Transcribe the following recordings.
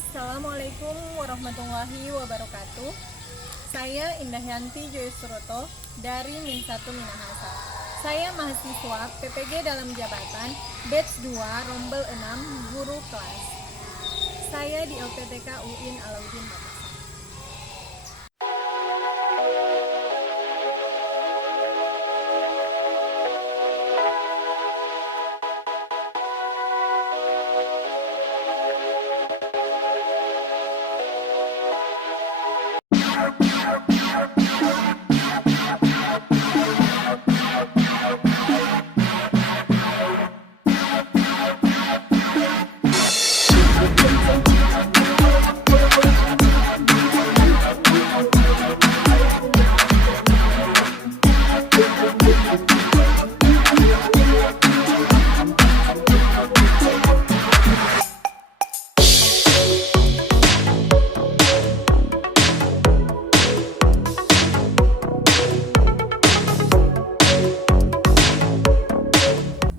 Assalamualaikum warahmatullahi wabarakatuh. Saya Indahyanti Joysuroto dari Min 1 Minahasa. Saya mahasiswa PPG dalam jabatan Batch 2 Rombel 6 Guru Kelas. Saya di LPTK UIN Alauddin Makassar.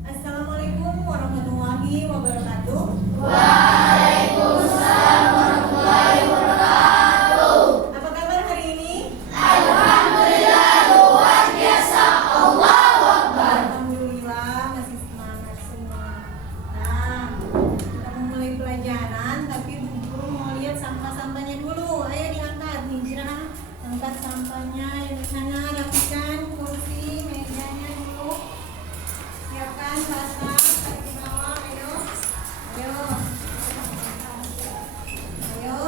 Assalamualaikum warahmatullahi wabarakatuh. Waalaikumsalam warahmatullahi wabarakatuh. Apa kabar hari ini? Alhamdulillah luar biasa. Allahu Akbar. Alhamdulillah masih semangat semua. Nah, kita mau mulai pelajaran, tapi Bu Guru mau lihat sampah-sampahnya dulu. Ayo diangkat, Nijra. Angkat sampahnya yang di sana, rapikan kursi, mejanya dulu. Siapkan basah, tarik ke bawah, ayo. Ayo. Ayo.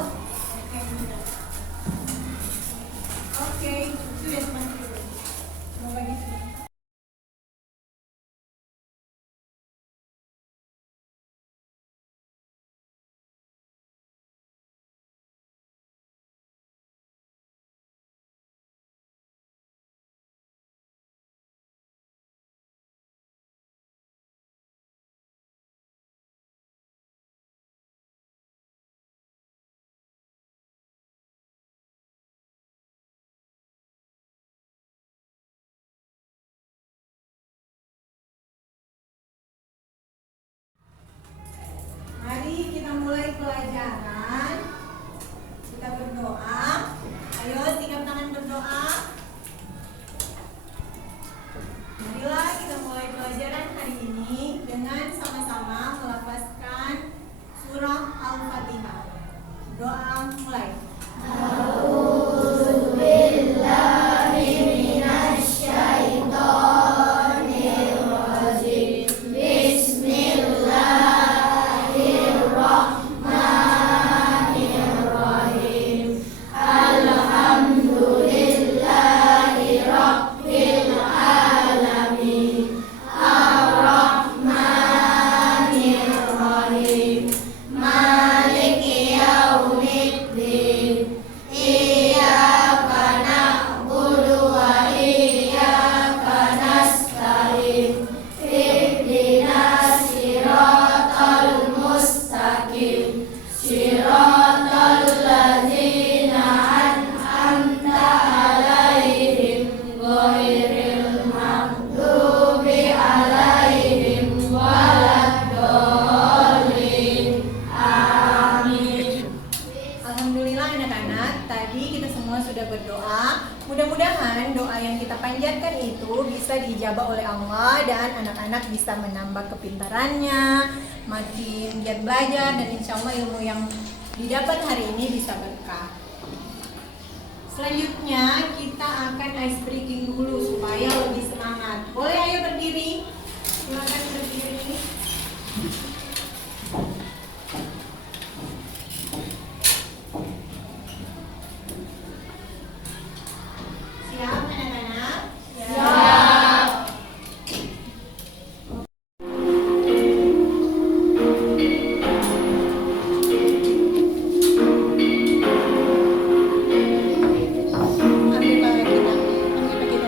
Oke, sudah semangat dulu. Mau bagi sudah. Mari kita mulai pelajaran. Kita berdoa. Ayo sikap tangan berdoa. Marilah kita mulai pelajaran hari ini dengan sama-sama melafazkan surah Al-Fatihah. Doa mulai. Alhamdulillah anak-anak, tadi kita semua sudah berdoa. Mudah-mudahan doa yang kita panjatkan itu bisa diijabah oleh Allah dan anak-anak bisa menambah kepintarannya, makin giat belajar, dan insya Allah ilmu yang didapat hari ini bisa berkah. Selanjutnya kita akan ice breaking dulu supaya lebih semangat. Boleh ayo berdiri? Silakan berdiri. Siap anak-anak? Siap. Ambil pakai kita. Ambil pakai kita.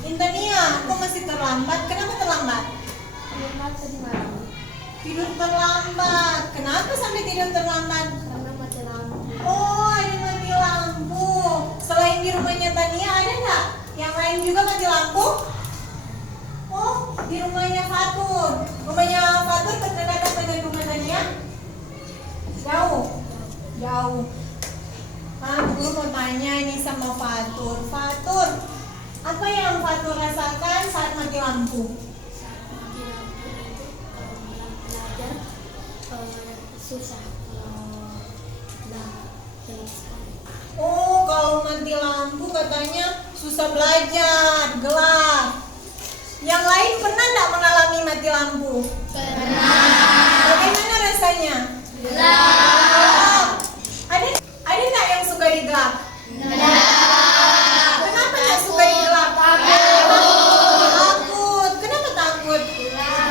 Intania, kok masih terlambat? Kenapa terlambat? Terlambat tadi malam. Tidur terlambat. Kenapa sampai tidur terlambat? Karena mati lampu. Oh, ada mati lampu. Selain di rumahnya Tania ada nggak? Yang lain juga mati lampu? Oh, di rumahnya Fatur. Rumahnya Fatur berdekatan dengan rumah Tania? Jauh. Jauh. Guru mau tanya ini sama Fatur. Fatur, apa yang Fatur rasakan saat mati lampu? Mati lampu itu belajar susah. Oh, kalau mati lampu katanya susah belajar, gelap. Yang lain pernah nggak mengalami mati lampu? Pernah. Bagaimana rasanya? Gelap. Ada nggak yang suka di gelap? Kenapa nggak suka di gelap? Takut. Kenapa takut?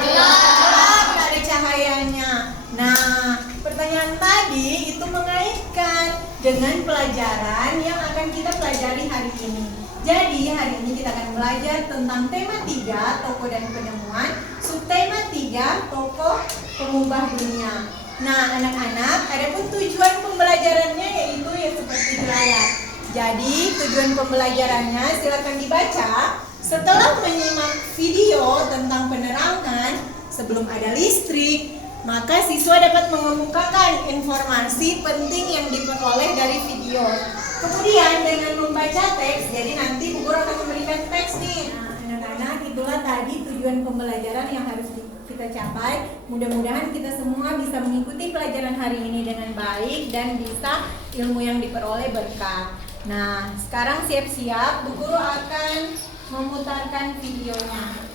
Gelap, nggak ada cahayanya. Nah, pertanyaan tadi itu mengaitkan dengan pelajaran yang akan kita pelajari hari ini. Jadi hari ini kita akan belajar tentang tema 3, tokoh dan penemuan, subtema 3, tokoh pengubah dunia. Nah, anak-anak, ada pun tujuan pembelajarannya yaitu ya seperti di layar. Jadi, tujuan pembelajarannya silakan dibaca setelah menyimak video tentang penerangan sebelum ada listrik. Maka siswa dapat mengemukakan informasi penting yang diperoleh dari video. Kemudian dengan membaca teks, jadi nanti Bu Guru akan memberikan teks nih. Nah, anak-anak, itulah tadi tujuan pembelajaran yang harus kita capai. Mudah-mudahan kita semua bisa mengikuti pelajaran hari ini dengan baik dan bisa ilmu yang diperoleh berkah. Nah, sekarang siap-siap, Bu Guru akan memutarkan videonya.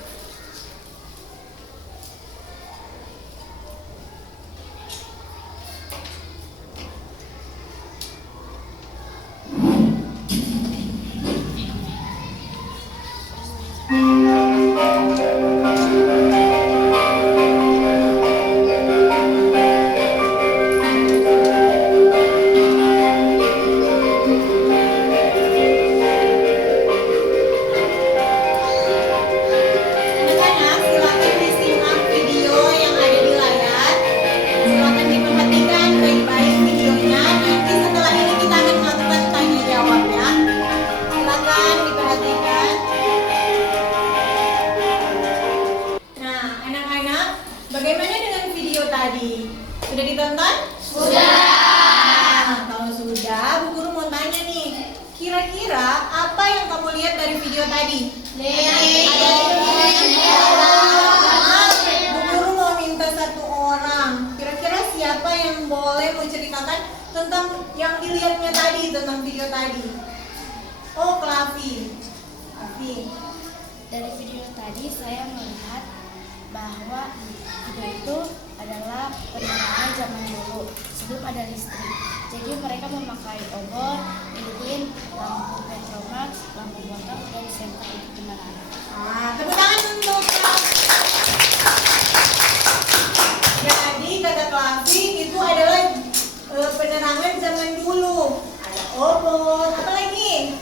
Bagaimana dengan video tadi? Sudah ditonton? Sudah. Nah, kalau sudah, Bu Guru mau tanya nih. Kira-kira apa yang kamu lihat dari video tadi? Bu Guru mau minta satu orang. Kira-kira siapa yang boleh menceritakan tentang yang dilihatnya tadi, tentang video tadi? Oh, Klavi. Dari video tadi saya melihat bahwa video itu adalah penerangan zaman dulu sebelum ada listrik. Jadi mereka memakai obor, lilin, lampu petromax, lampu botol, dan senter untuk penerangan. Tepuk tangan untuk Jadi kata Klavi itu adalah penerangan zaman dulu. Ada obor, apa lagi?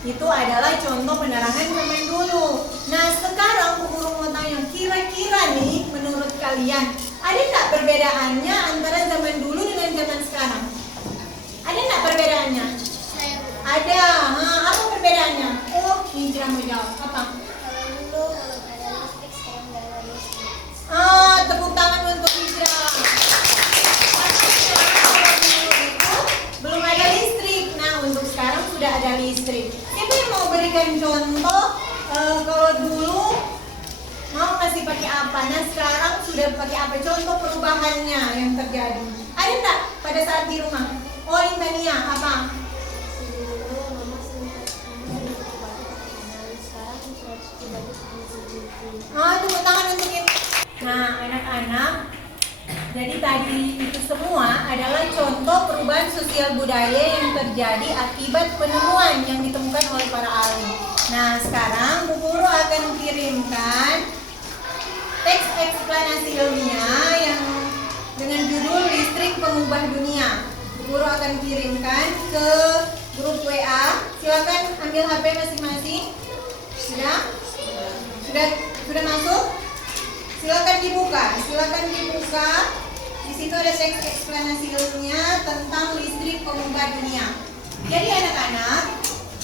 Itu adalah contoh penerangan zaman dulu. Nah, sekarang Bu Guru mau tanya, kira-kira nih menurut kalian ada nggak perbedaannya antara zaman dulu dengan zaman sekarang? Ada nggak perbedaannya? Ada. Apa perbedaannya? Oh, Hijrah mau jawab. Apa? Kalau dulu belum ada listrik, sekarang udah ada listrik. Tepuk tangan untuk Hijrah. Belum ada listrik. Nah, untuk sekarang sudah ada listrik. Siapa yang mau berikan contoh kalau dulu mau masih pakai apa? Nah, sekarang sudah pakai apa? Contoh perubahannya yang terjadi. Ada enggak pada saat di rumah? Oh, Intania, apa? Dulu mama sempat cuci baju pakai tangan, sekarang bisa cuci baju pakai mesin. Tepuk tangan untuk ini. Nah, anak-anak, jadi tadi itu semua adalah contoh perubahan sosial budaya yang terjadi akibat penemuan yang ditemukan oleh para ahli. Nah, sekarang Bu Guru akan kirimkan teks eksplanasi ilmiah yang dengan judul Listrik Pengubah Dunia. Guru akan kirimkan ke grup WA. Silakan ambil HP masing-masing. Sudah masuk? Silakan dibuka. Di situ ada teks eksplanasi ilmiah tentang listrik pengubah dunia. Jadi anak-anak,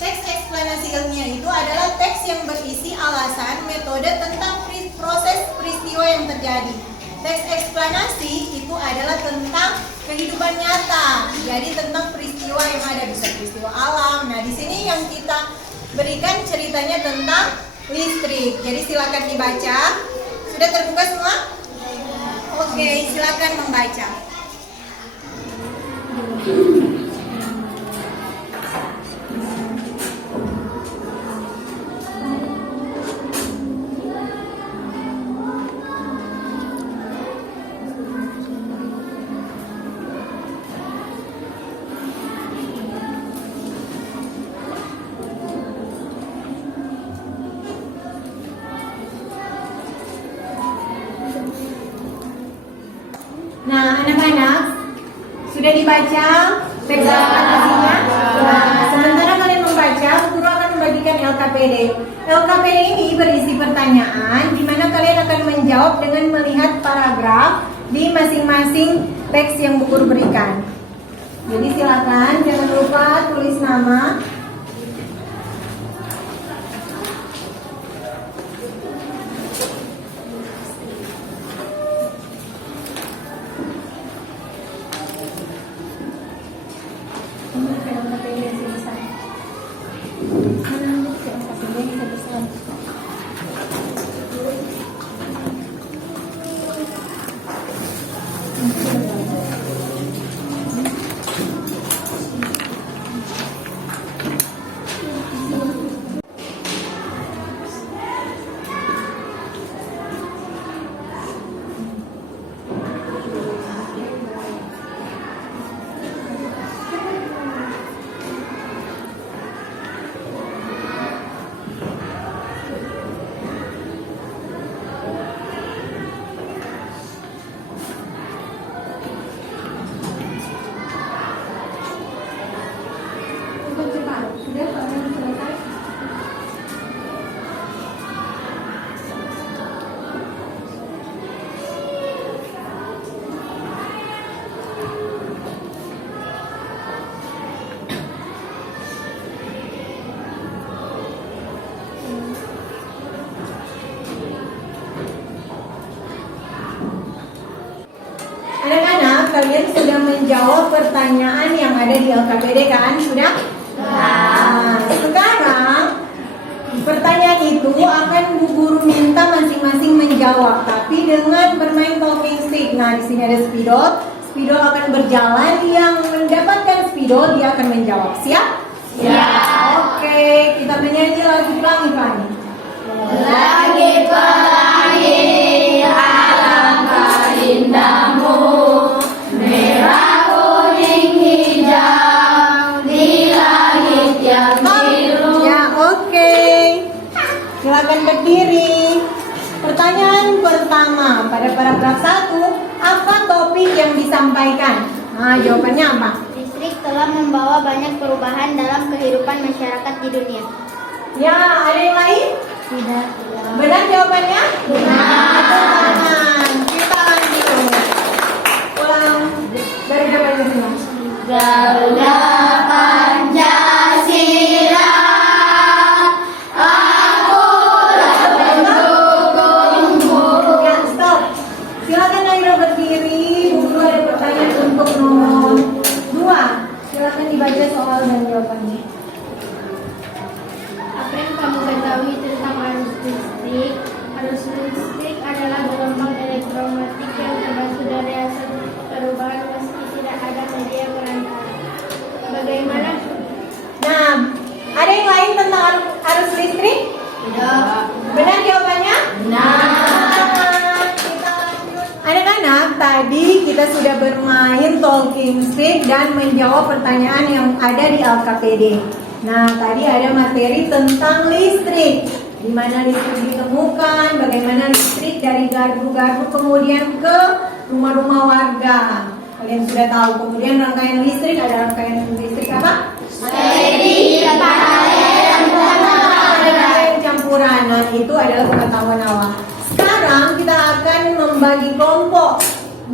teks eksplanasi ilmiah itu adalah teks yang berisi alasan, metode tentang proses peristiwa yang terjadi. Teks eksplanasi itu adalah tentang kehidupan nyata. Jadi tentang peristiwa yang ada, bisa peristiwa alam. Nah, di sini yang kita berikan ceritanya tentang listrik. Jadi silakan dibaca. Sudah terbuka semua? Oke, silakan membaca. Nah, anak-anak, sudah dibaca teks eksplanasinya? Nah, sementara kalian membaca, guru akan membagikan LKPD. LKPD ini berisi pertanyaan di mana kalian akan menjawab dengan melihat paragraf di masing-masing teks yang guru berikan. Jadi silakan jangan lupa tulis nama. Sudah kalian selesai? Anak-anak, kalian sudah menjawab pertanyaan yang ada di LKPD kan? Sudah? Nah, sekarang pertanyaan itu akan Bu Guru minta masing-masing menjawab, tapi dengan bermain talking stick. Nah, di sini ada spidol. Spidol akan berjalan, yang mendapatkan spidol dia akan menjawab. Siap? Siap. Oke, kita menyanyi lagu pelangi-pelangi. Langit-pelangi, alangkah indahmu, merah, kuning, hijau, di langit yang biru. Ya, oke. Silakan berdiri. Pertanyaan pertama pada paragraf 1, apa topik yang disampaikan? Nah, jawabannya apa? Listrik telah membawa banyak perubahan dalam kehidupan masyarakat di dunia. Ya, ada yang lain? Tidak. Benar jawabannya? Benar. Kita lanjut. Ulang dari depannya semua. Garuda Pancasila, akulah pendukungmu. Ya, stop. Silakan Naira berdiri. Guru ada pertanyaan untuk nomor 2. Silakan dibaca soal dan jawabannya. Apa yang kamu ketahui tentang arus listrik? Arus listrik adalah gelombang elektromagnetik yang terbentuk dari hasil perubahan meski tidak ada media perantara. Bagaimana? Nah, ada yang lain tentang arus listrik? Tidak. Benar jawabannya? Benar. Kita lanjut. Anak-anak, tadi kita sudah bermain talking stick dan menjawab pertanyaan yang ada di LKPD. Nah, tadi ada materi tentang listrik. Di mana listrik ditemukan, bagaimana listrik dari gardu-gardu kemudian ke rumah-rumah warga. Kalian sudah tahu. Kemudian rangkaian listrik, ada rangkaian listrik apa? Rangkaian campuran. Nah, itu adalah pengetahuan awal. Sekarang kita akan membagi kelompok.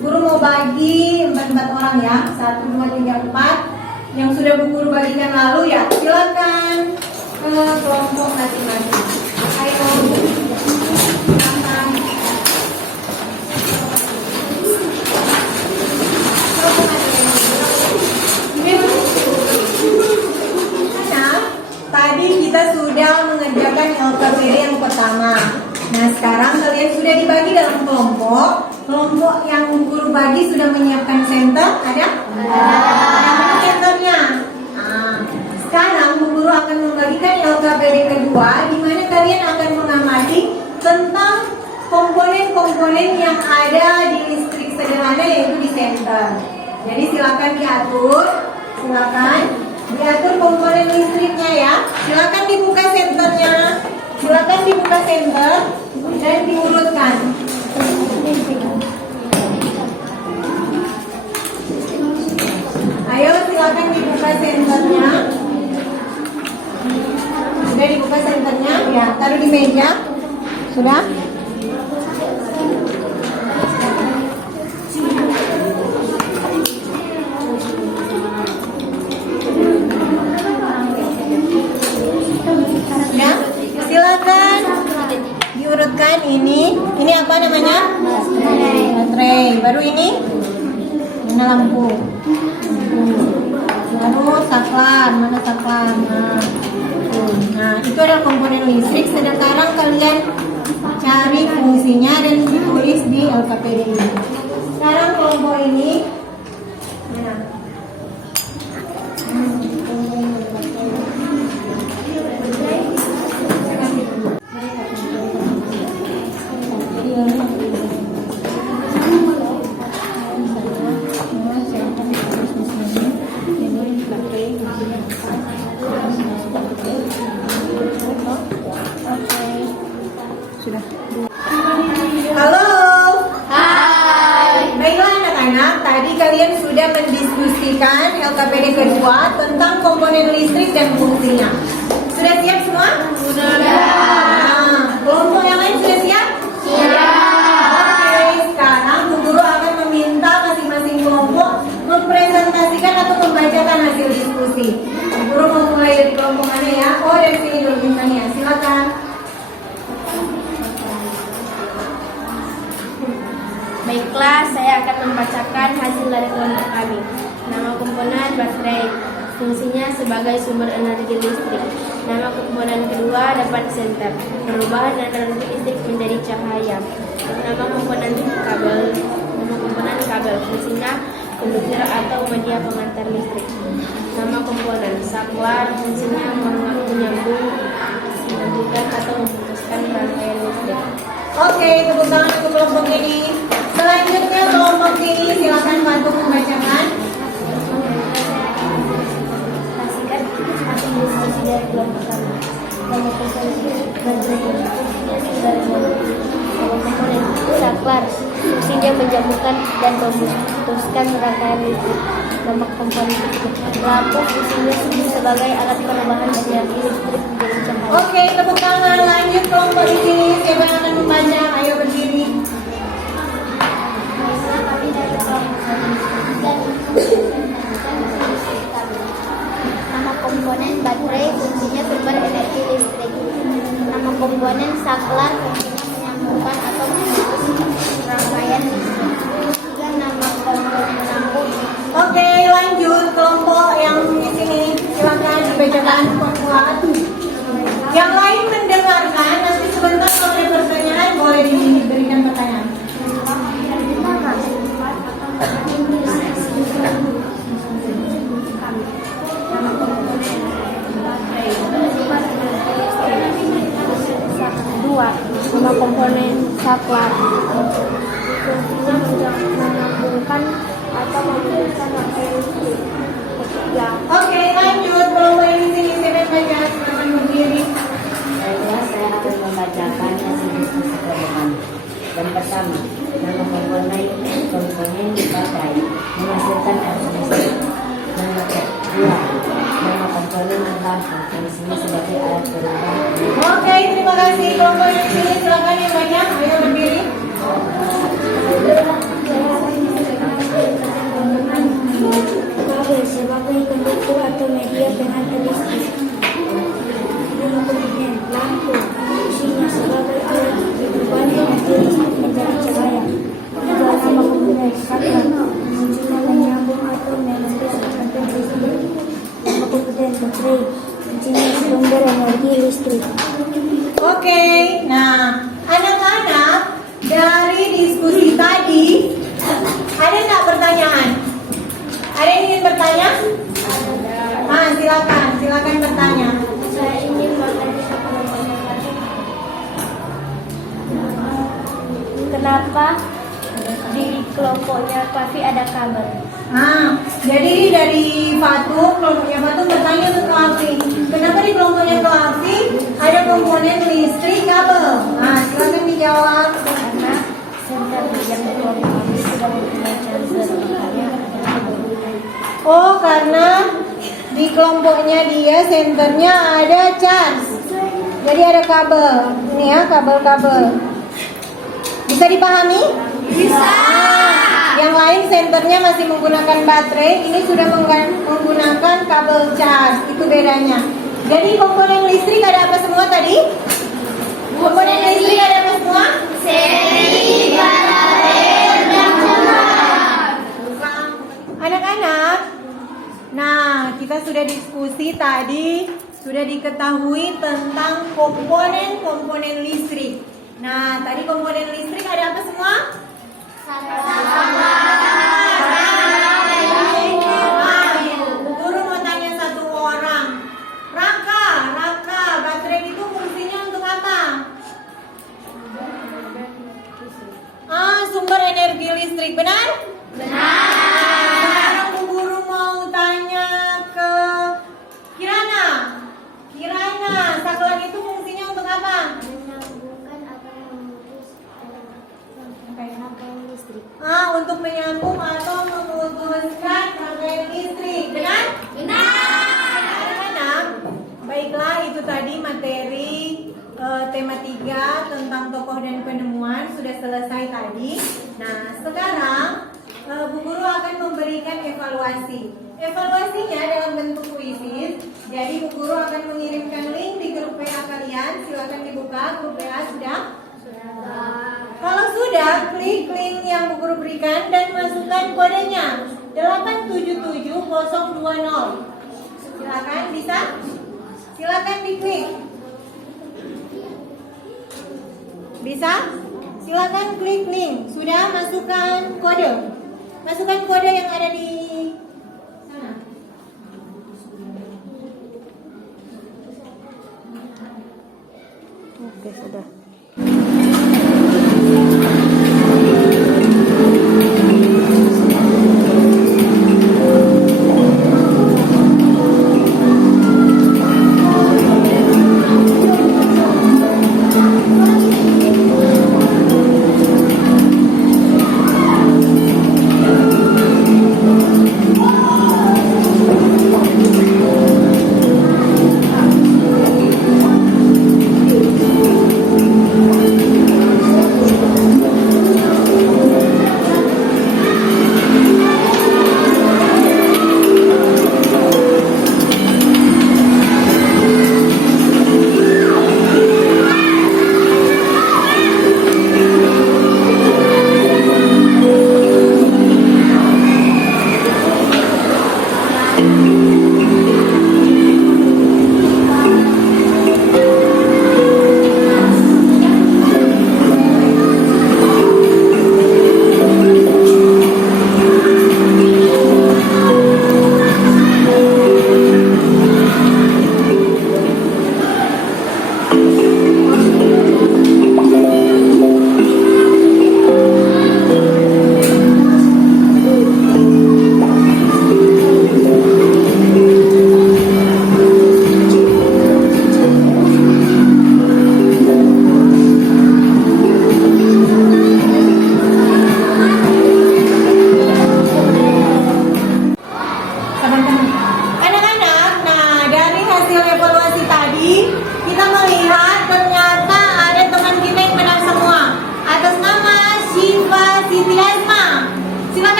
Guru mau bagi 4 orang ya. 1, 2, 3, 4. Yang sudah Bu Guru bagikan lalu ya, silakan ke kelompok masing-masing. Ayo. Tadi kita sudah mengerjakan LKPD yang pertama. Nah, sekarang kalian sudah dibagi dalam kelompok. Kelompok yang guru bagi sudah menyiapkan center, ada? Ada centernya. Nah, sekarang Bu Guru akan membagikan LKPD kedua, di mana kalian akan mengamati tentang komponen-komponen yang ada di listrik sederhana, yaitu di center. Jadi silakan diatur, diatur komponen listriknya ya. Silakan dibuka senternya, dan diurutkan. Ayo silakan dibuka senternya. Sudah dibuka senternya? Ya, taruh di meja. Sudah? Ya, silakan diurutkan ini. Ini apa namanya? Baterai. Baru ini? Mana lampu? Baru saklar. Mana saklar? Nah, itu adalah komponen listrik. Sekarang kalian cari fungsinya dan ditulis di LKPD ini. Sekarang kelompok ini mana? Sudah. Halo. Hai. Baiklah anak-anak, tadi kalian sudah mendiskusikan LKPD kedua tentang komponen listrik dan fungsinya. Sudah siap semua? Sudah. Nah, kelompok yang lain sudah siap? Siap. Oke, sekarang Bu Guru akan meminta masing-masing kelompok mempresentasikan atau membacakan hasil diskusi. Bu Guru mau mulai dari kelompok mana ya? Oh, dari sini dulu mintanya. Silakan. Baiklah, saya akan membacakan hasil dari kelompok kami. Nama komponen baterai, fungsinya sebagai sumber energi listrik. Nama komponen kedua dapat senter, perubahan energi listrik menjadi cahaya. Nama komponen kabel, fungsinya konduktor atau media pengantar listrik. Nama komponen saklar, fungsinya menyambungkan atau memutuskan rangkaian listrik. Oke, tepuk tangan untuk kelompok ini. Selanjutnya kelompok ini silakan bantu membacakan. Pastikan hasil diskusi dari kelompok kami. Nama komponen saklar, fungsinya menjamurkan dan memutuskan rangkaian listrik. Nama komponen lampu, fungsinya sebagai alat perubahan energi listrik menjadi cahaya. Oke, tepuk tangan. Lanjut kelompok di sini. Siapa yang akan membaca? Ayo berdiri. Nama komponen baterai, fungsinya sumber energi listrik. Nama komponen saklar, fungsinya menyambungkan atau memutus rangkaian listrik. Dan nama komponen lampu. Oke, lanjut kelompok yang di sini. Silakan dibacakan kuat. Yang lain mendengarkan. Nanti sebentar kalau ada pertanyaan boleh diberikan pertanyaan. Nama komponen saklar, fungsinya menyambungkan atau memutuskan rangkaian listrik. Oke, lanjut kelompok yang di sini. Siapa yang baca? Silakan berdiri. energi listrik. Oke, nah anak-anak dari diskusi tadi ada nggak pertanyaan? Ada yang ingin bertanya? Silakan bertanya. Saya ingin bertanya, kenapa di kelompoknya Klavi ada kabel? Jadi dari Fatu, kelompoknya Fatu bertanya ke Klavi, kenapa di kelompoknya Klavi ada komponen listrik kabel? Silakan dijawab. Karena senter yang di kelompok kami sudah mempunyai charger, makanya ada kabel. Oh, karena di kelompoknya dia senternya ada charge. Jadi ada kabel. Ini ya, kabel-kabel. Bisa dipahami? Bisa. Yang lain senternya masih menggunakan baterai, ini sudah menggunakan kabel charge. Itu bedanya. Jadi komponen listrik ada apa semua tadi? Komponen listrik ada apa semua? Seri, baterai, dan anak-anak, nah kita sudah diskusi tadi, sudah diketahui tentang komponen listrik. Nah, tadi komponen listrik ada apa semua? Guru mau tanya satu orang. Raka, baterai itu fungsinya untuk apa? Sumber energi listrik, benar? Sekarang Bu Guru mau tanya ke Kirana, saklar itu fungsinya untuk apa? Menyambungkan atau memutus rangkaian listrik. Untuk menyambung atau memutuskan rangkaian listrik, benar? Anak-anak, baiklah itu tadi materi tema 3 tentang tokoh dan penemuan sudah selesai tadi. Nah, sekarang Bu Guru akan memberikan evaluasi. Evaluasinya dalam bentuk kuisis. Jadi Bu Guru akan mengirimkan link di grup WA kalian. Silakan dibuka grup WA sudah? Kalau sudah, klik link yang Bu Guru berikan dan masukkan kodenya 877020. Silakan, bisa? Silakan diklik. Bisa? Silakan klik link. Sudah, masukkan kode. Masukkan kode yang ada di sana. Oke, sudah.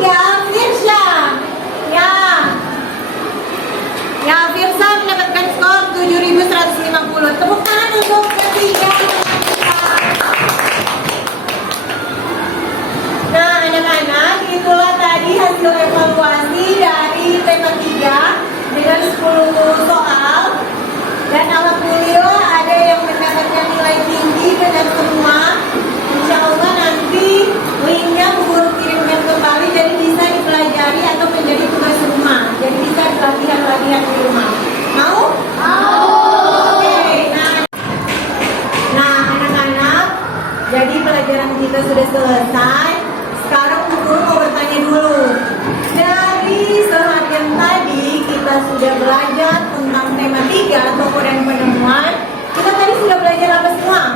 3, Firsha. Ya. Ya, Firsha mendapatkan skor 7.150. Tepuk tangan untuk ketiga. Nah, anak-anak, itulah tadi hasil evaluasi dari tema 3 dengan 10 soal. Dan alhamdulillah ada yang mendapatkan nilai tinggi benar semua. Insya Allah nanti linknya guru kirimkan kembali, jadi bisa dipelajari atau menjadi tugas rumah. Jadi bisa latihan-latihan di rumah. Mau? Mau. Oke. Nah, anak-anak, jadi pelajaran kita sudah selesai. Sekarang guru mau bertanya dulu. Dari seharian tadi kita sudah belajar tentang tema 3 toko dan penemuan. Kita tadi sudah belajar apa semua?